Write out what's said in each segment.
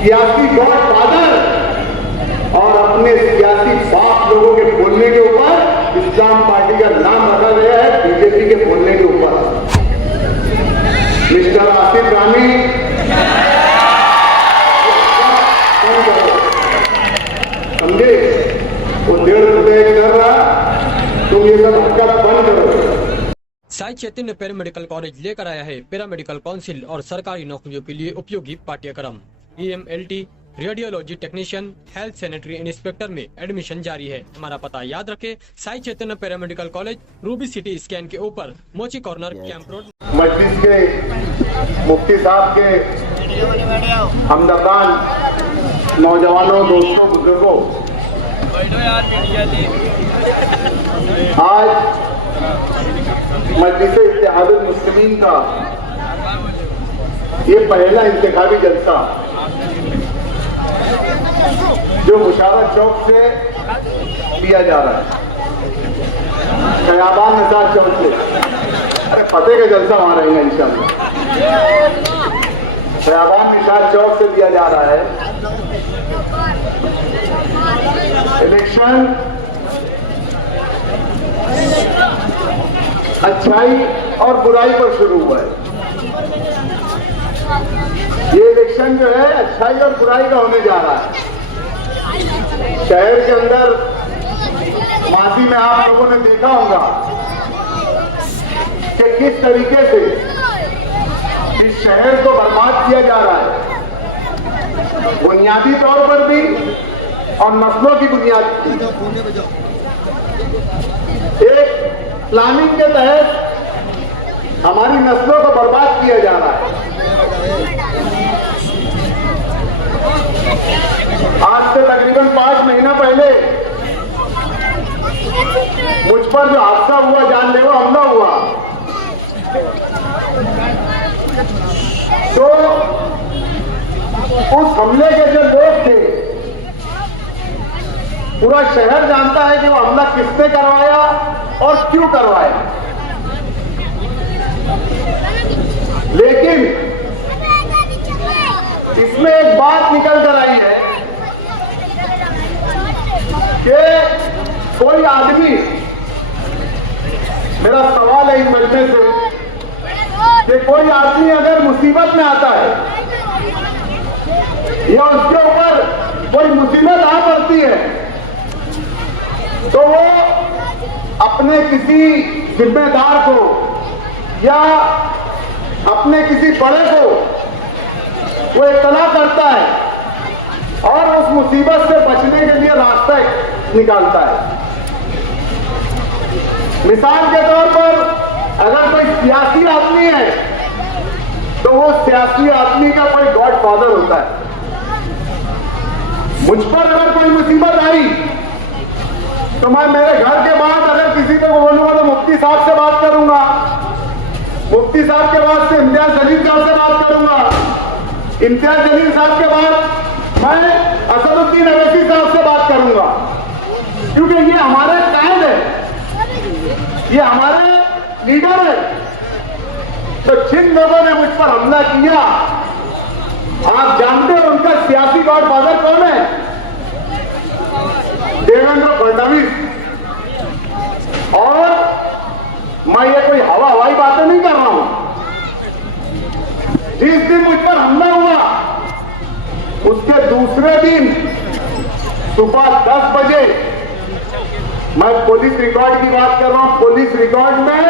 सियासी गॉडफादर और अपने सियासी बाप लोगों के बोलने के ऊपर इस्लाम पार्टी का नाम रखा गया है, बीजेपी के बोलने के ऊपर। मिस्टर आसिफ रामी, समझे? वो 1.5 रुपए कर रहा, तुम ये सब हरकत बंद करो। साई चैतन्य पैरामेडिकल कॉलेज लेकर आया है पैरामेडिकल काउंसिल और सरकारी नौकरियों के लिए उपयोगी पाठ्यक्रम। EMLT, radiology technician, health sanitary inspector में एडमिशन जारी है। हमारा पता याद रखें, Sai Chaitanya paramedical college, Ruby City Scan के ऊपर, मोची कॉर्नर, कैंप रोड। मजलिस के मुफ्ती साहब के हमदर्दान नौजवानों, दोस्तों, बुजुर्गों, आज मजलिस इत्तेहादुल मुस्लिमीन का ये पहला इंतखाबी जलसा जो मुशावरत चौक से किया जा रहा है, खयाबान निसार चौक से, फतेह का जलसा वहां रहेगा इंशाअल्लाह। खयाबान निसार चौक से दिया जा रहा है। इलेक्शन अच्छाई और बुराई पर शुरू हुआ है। ये इलेक्शन जो है अच्छाई और बुराई का होने जा रहा है। शहर के अंदर माजी में आप लोगों ने देखा होगा कि किस तरीके से इस शहर को बर्बाद किया जा रहा है, बुनियादी तौर पर भी और नस्लों की बुनियाद पर। एक प्लानिंग के तहत हमारी नस्लों को बर्बाद किया जा रहा है। आज से तकरीबन 5 महीना पहले मुझ पर जो हादसा हुआ, जानलेवा हमला हुआ, तो उस हमले के जो लोग थे, पूरा शहर जानता है कि वो हमला किसने करवाया और क्यों करवाया। लेकिन इसमें एक बात निकल कर आई है कि कोई आदमी, मेरा सवाल है इस मजमे से कि कोई आदमी अगर मुसीबत में आता है या उसके ऊपर कोई मुसीबत आ पड़ती है, तो वो अपने किसी जिम्मेदार को या अपने किसी बड़े को वो इत्तला करता है और उस मुसीबत से बचने के लिए रास्ता निकालता है। मिसाल के तौर पर अगर कोई सियासी आदमी है तो वो सियासी आदमी का कोई गॉडफादर होता है। मुझ पर अगर कोई मुसीबत आई तो मैं मेरे घर के बाद अगर किसी को बोलूंगा तो मुफ्ती साहब से बात करूंगा, मुफ्ती साहब के बाद से इम्तियाज जलील साहब से बात करूंगा, इम्तियाज जलील साहब के बाद मैं असदुद्दीन अवैसी साहब से बात करूंगा, क्योंकि ये हमारे कायद है, ये हमारे लीडर है। तो जिन लोगों ने मुझ पर हमला किया, आप जानते हो उनका सियासी गॉडफादर कौन है? देवेंद्र फडणवीस। और मैं ये कोई हवाई बातें नहीं कर रहा हूं। जिस दिन मुझ पर हमला हुआ उसके दूसरे दिन सुबह 10 बजे, मैं पुलिस रिकॉर्ड की बात कर रहा हूं, पुलिस रिकॉर्ड में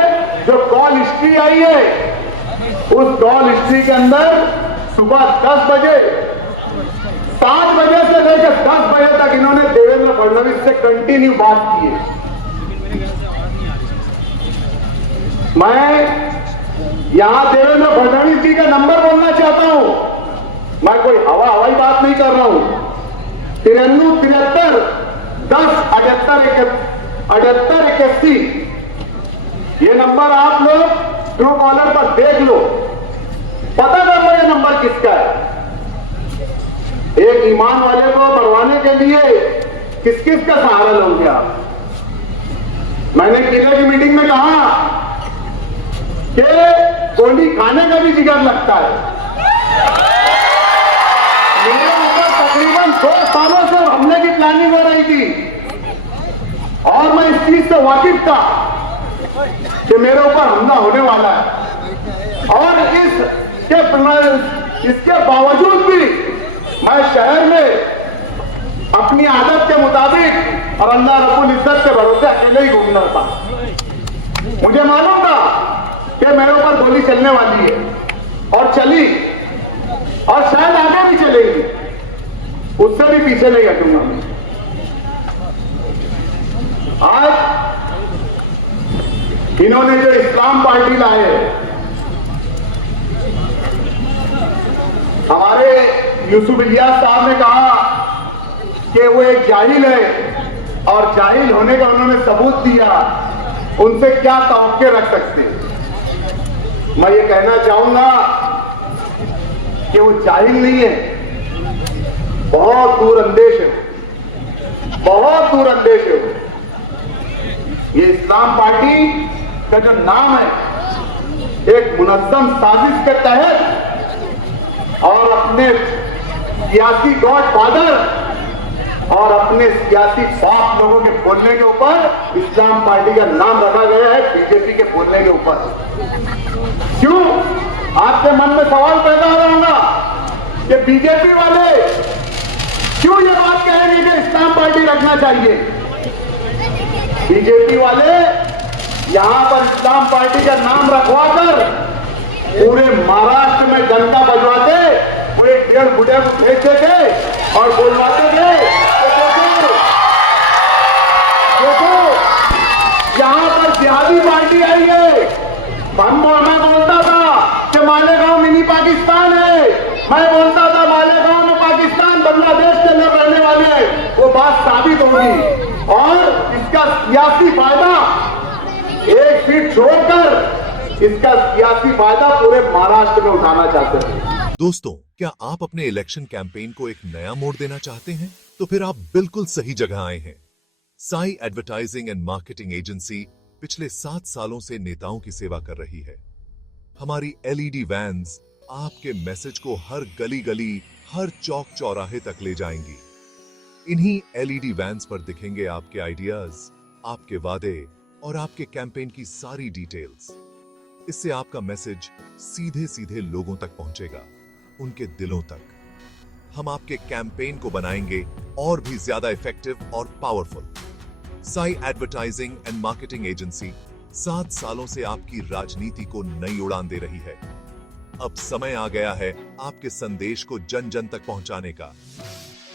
जो कॉल हिस्ट्री आई है, उस कॉल हिस्ट्री के अंदर सुबह 10 बजे, 7 बजे से लेकर 10 बजे तक इन्होंने देवेंद्र फडणवीस से कंटिन्यू बात की है। मैं यहां देवेंद्र फडणवीस जी का नंबर बोलना चाहता हूं, मैं कोई हवाई बात नहीं कर रहा हूं। 93 73 10 78 81, ये नंबर आप लोग ट्रू कॉलर पर देख लो, पता कर लो ये नंबर किसका है। एक ईमान वाले को मरवाने के लिए किस किस का सहारा लोगे आप? मैंने किले की मीटिंग में कहा कि गोली खाने का भी जिगर लगता है। प्लानिंग हो रही थी और मैं इस चीज से वाकिफ था कि मेरे ऊपर हमला होने वाला है, और इसके बावजूद भी मैं शहर में अपनी आदत के मुताबिक और अल्लाह रब्बुल इज्जत के भरोसे अकेले ही घूमना था। मुझे मालूम था कि मेरे ऊपर गोली चलने वाली है, और चली, और शायद आगे भी चलेगी, उससे भी पीछे नहीं हटूंगा मैं। आज इन्होंने जो इस्लाम पार्टी लाए, हमारे यूसुफ इलियास साहब ने कहा कि वो एक जाहिल है, और जाहिल होने का उन्होंने सबूत दिया, उनसे क्या तवक्के रख सकते। मैं ये कहना चाहूंगा कि वो जाहिल नहीं है, बहुत दूर अंदेश है, बहुत दूर अंदेश है। ये इस्लाम पार्टी का जो नाम है, एक मुनज़्ज़म साजिश के तहत और अपने सियासी गॉडफादर और अपने सियासी बाप लोगों के बोलने के ऊपर इस्लाम पार्टी का नाम रखा गया है, बीजेपी के बोलने के ऊपर। क्यों? आपके मन में सवाल पैदा हो रहा होगा कि बीजेपी वाले क्यों ये बात कहेंगे कि इस्लाम पार्टी रखना चाहिए। बीजेपी वाले यहां पर इस्लाम पार्टी का नाम रखवाकर पूरे महाराष्ट्र में डंका बजवाते, वो एक 1.5 बुढ़े को भेजते थे और बोलवाते थे देखो यहां पर जिहादी पार्टी आई है। मैं बोलता था कि मालेगांव मिनी पाकिस्तान है, मैं बोलता था मालेगांव में पाकिस्तान बांग्लादेश के लोग रहने वाले हैं, वो बात साबित होगी, और इसका सियासी फायदा एक सीट छोड़कर इसका सियासी फायदा पूरे महाराष्ट्र में उठाना चाहते हैं। दोस्तों, क्या आप अपने इलेक्शन कैंपेन को एक नया मोड़ देना चाहते हैं? तो फिर आप बिल्कुल सही जगह आए हैं। Sai advertising and marketing agency पिछले 7 सालों से नेताओं की सेवा कर रही है। हमारी एलईडी वैन्स आपके मैसेज को हर गली गली, हर चौक चौराहे तक ले जाएंगी। इन्हीं एलईडी वैन्स पर दिखेंगे आपके आइडियाज, आपके वादे और आपके कैंपेन की सारी डिटेल्स। इससे आपका मैसेज सीधे सीधे लोगों तक पहुंचेगा, उनके दिलों तक। हम आपके कैंपेन को बनाएंगे और भी ज्यादा इफेक्टिव और powerful. Sai advertising and marketing agency 7 सालों से आपकी राजनीति को नई उड़ान दे रही है। अब समय आ गया है आपके संदेश को जन जन तक पहुंचाने का।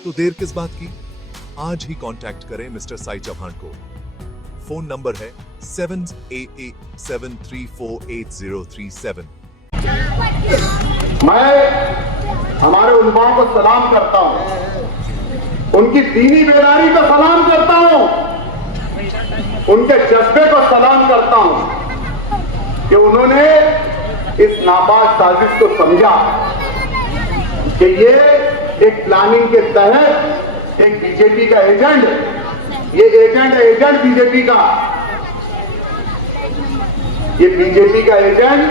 तो देर किस बात की? आज ही कांटेक्ट करें मिस्टर साई चौहान को। फोन नंबर है 7887348037। मैं हमारे उलमाओं को सलाम करता हूं, उनकी दीनी बेदारी को सलाम करता हूं, उनके जज्बे को सलाम करता हूं कि उन्होंने इस नापाक साजिश को समझा कि ये एक प्लानिंग के तहत एक बीजेपी का एजेंट, ये एजेंट बीजेपी का, ये बीजेपी का एजेंट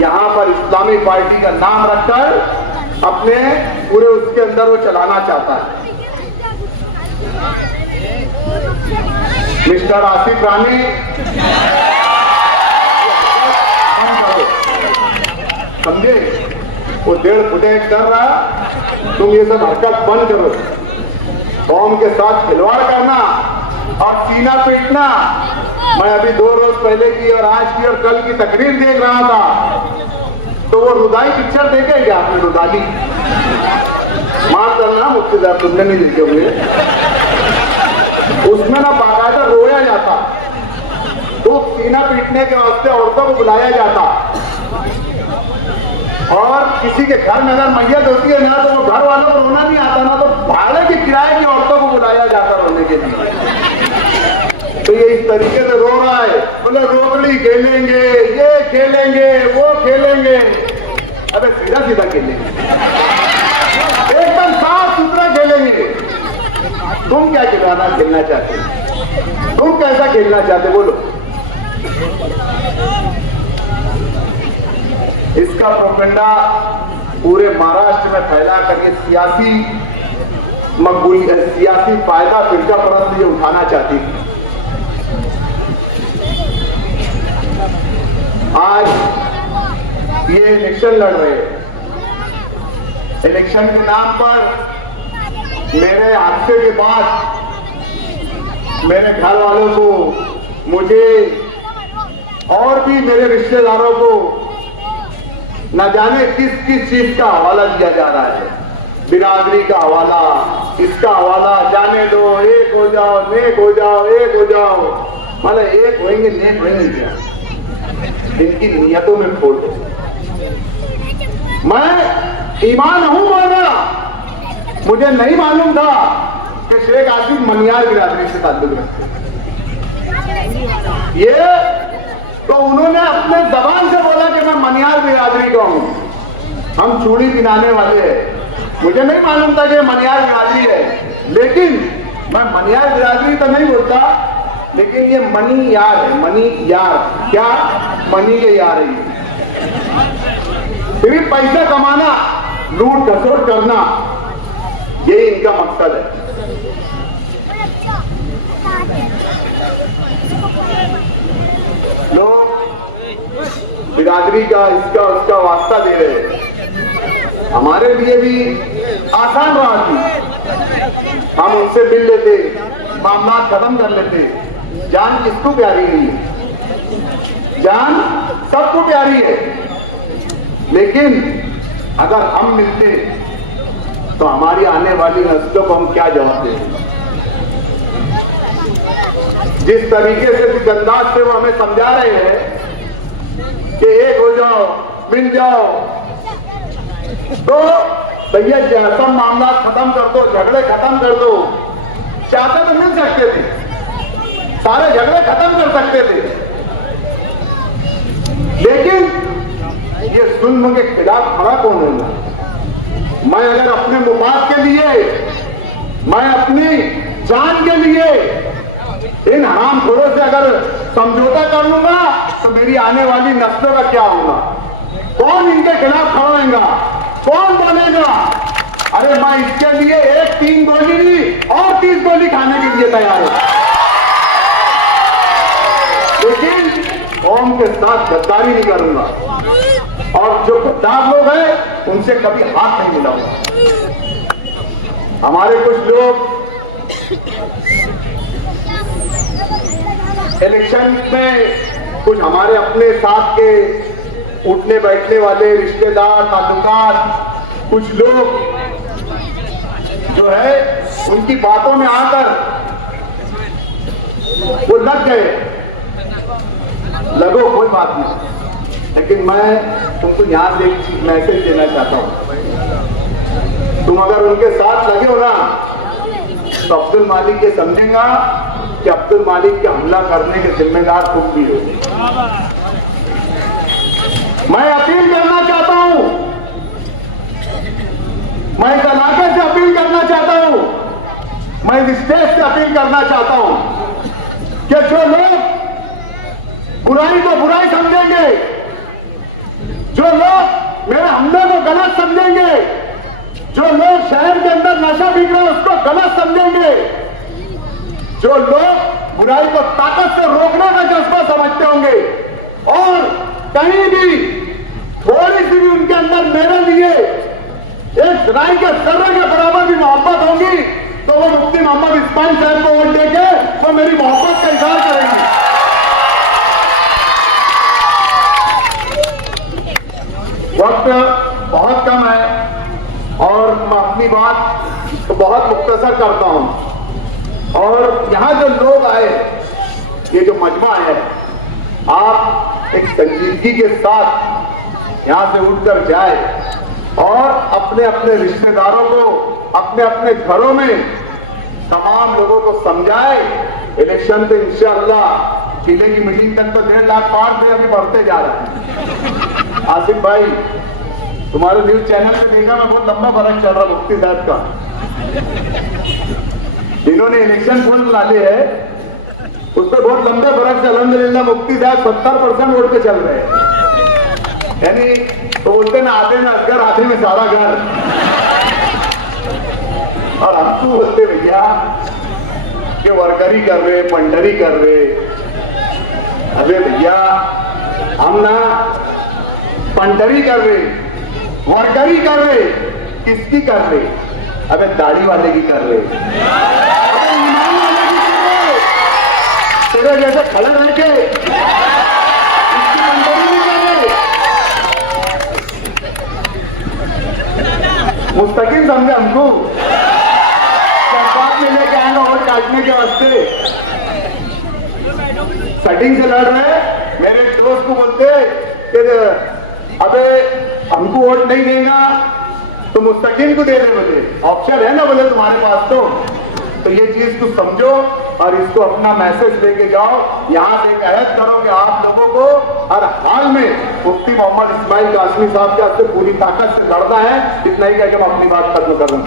यहां पर इस्लामी पार्टी का नाम रखकर अपने पूरे उसके अंदर वो चलाना चाहता है। मिस्टर आसिफ रानी, समझे? वो 1.5 फुटे कर रहा, तुम ये सब हरकत बंद करो। कौम के साथ खिलवाड़ करना और सीना पीटना, मैं अभी 2 रोज पहले की और आज की और कल की तकरीर देख रहा था, तो वो रुदाई पिक्चर देखे क्या आपने? रुदाली माफ करना मुझसे ज्यादा तुमने नहीं देखे हुए, उसमें ना बाकायदा रोया जाता, तो सीना पीटने के वास्ते औरतों को बुलाया जाता, और किसी के घर में अगर मैयत होती है ना, तो वो घर वालों को रोना नहीं आता ना, तो भाड़े के किराए की औरतों को बुलाया जाता रोने के लिए। तो ये इस तरीके से रो रहा है, मतलब रोकड़ी खेलेंगे, ये खेलेंगे, वो खेलेंगे। अबे सीधा सीधा खेलेंगे, एकदम साफ सुथरा खेलेंगे। तुम क्या खिलाना खेलना चाहते हो? तुम कैसा खेलना चाहते बोलो? इसका प्रोपेगेंडा पूरे महाराष्ट्र में फैला कर ये सियासी मकबूल सियासी फायदा फिरका परस्त ये उठाना चाहती थी। आज ये इलेक्शन लड़ रहे हैं। इलेक्शन के नाम पर मेरे हादसे के बाद मेरे घर वालों को, मुझे और भी मेरे रिश्तेदारों को न जाने किस किस चीज का हवाला दिया जा रहा है। बिरादरी का हवाला, इसका हवाला, जाने दो, एक हो जाओ, नेक हो जाओ, एक हो जाओ। मतलब एक होंगे नेक होंगे क्या? इनकी नियतों में खोट है। मैं ईमान हूं माना, मुझे नहीं मालूम था कि शेख आसिफ मनियार बिरादरी से ताल्लुक रखते। ये तो उन्होंने अपने जबान से बोला कि मैं मनियार बिरादरी का हूं। हम चूड़ी पिनाने वाले हैं, मुझे नहीं मालूम था कि मनियार बिरादरी है। लेकिन मैं मनियार बिरादरी तो नहीं बोलता, लेकिन ये मनी यार है। मनी यार क्या? मनी के यार है। सिर्फ पैसा कमाना, लूट खसोट करना, ये इनका मकसद है। लोग बिरादरी का, इसका उसका वास्ता दे रहे हैं। हमारे लिए भी आसान रहा थी, हम उनसे मिल लेते, मामला खत्म कर लेते। जान किसको प्यारी नहीं है? जान सबको प्यारी है। लेकिन अगर हम मिलते तो हमारी आने वाली नस्लों को हम क्या जवाब देते? जिस तरीके से, जिस अंदाज से वो हमें समझा रहे हैं कि एक हो जाओ, मिल जाओ, तो भैया सब मामला खत्म कर दो, झगड़े खत्म कर दो। चाहते तो मिल सकते थे, सारे झगड़े खत्म कर सकते थे, लेकिन ये जुल्म के खिलाफ खड़ा कौन होगा? मैं अगर अपने मुफाद के लिए, मैं अपनी जान के लिए इन हरामखोरों से अगर समझौता कर लूंगा तो मेरी आने वाली नस्लों का क्या होगा? कौन इनके खिलाफ खड़ा होगा? कौन बनेगा? अरे मैं इसके लिए एक 3 गोली नहीं और 30 गोली खाने के लिए तैयार हूं, लेकिन कौम के साथ गद्दारी नहीं करूंगा। और जो गद्दार लोग हैं उनसे कभी हाथ नहीं मिलाऊंगा। हमारे कुछ लोग इलेक्शन में, कुछ हमारे अपने साथ के उठने बैठने वाले रिश्तेदार, ताल्लुकात, कुछ लोग जो है उनकी बातों में आकर वो लग गए। लगो, कोई बात नहीं, लेकिन मैं तुमको यहां से एक मैसेज देना चाहता हूं। तुम अगर उनके साथ लगे हो ना तो अब्दुल मालिक ये समझेगा कि अब्दुल मालिक के हमला करने के जिम्मेदार तुम भी हो। मैं अपील करना चाहता हूं, मैं इस इलाके से अपील करना चाहता हूं, मैं इस स्टेट से अपील करना चाहता हूं कि जो लोग बुराई को बुराई समझेंगे, जो लोग मेरे हमले को गलत समझेंगे, जो लोग शहर के अंदर नशा बिक रहा है उसको गलत समझेंगे, जो लोग बुराई को ताकत से रोकने का जज्बा समझते होंगे और कहीं भी थोड़ी सी भी उनके अंदर मेरे लिए एक राय के सर्रे के बराबर भी मोहब्बत होगी तो वो मुफ्ती मोहम्मद इस्माइल साहब को वोट देके तो मेरी मोहब्बत का इजहार करेंगी। वक्त बहुत कम है और मैं अपनी बात तो बहुत मुख्तसर करता हूं। और यहां जो लोग आए, ये जो मजमा है, आप एक संजीदगी के साथ यहां से उठकर जाए और अपने अपने रिश्तेदारों को, अपने अपने घरों में तमाम लोगों को समझाए। इलेक्शन तो इंशाअल्लाह किले की मीटिंग तक तो 1.5 लाख पार से अभी बढ़ते जा रहा है। आसिफ भाई, तुम्हारे न्यूज चैनल पे देखा मैं, बहुत लंबा फर्क चल रहा मुफ्ती साहब का। जिन्होंने इलेक्शन पोल डाले है उस पर बहुत लंबे फर्क से अल्हम्दुलिल्लाह मुफ्ती साहब 70% वोट पे चल रहे हैं। यानी तो बोलते ना, आधे में असगर आधे में सारा घर। और हम तो बोलते भैया कि वर्करी कर रहे, पंडरी कर रहे। अबे भैया हम ना पंडरी कर रहे, वर्करी कर रहे, किसकी कर रहे? अबे दाढ़ी वाले की कर रहे, अबे ईमान वाले की कर रहे। तेरे जैसे खड़े रह के इसकी पंडरी नहीं कर रहे। मुस्तकिल समझे हमको, में लेके आएंगे और काटने के वास्ते सेटिंग से लड़ रहे। मेरे दोस्त को बोलते कि अबे हमको वोट नहीं देगा तो मुस्तकिल को दे दे, बोले ऑप्शन है ना बोले तुम्हारे पास। तो ये चीज को समझो और इसको अपना मैसेज लेके जाओ। यहाँ से एक अहद करो कि आप लोगों को हर हाल में मुफ्ती मोहम्मद इस्माइल कासमी साहब के हाथ से पूरी ताकत से लड़ना है। इतना ही कह के मैं अपनी बात खत्म कर रहा हूँ।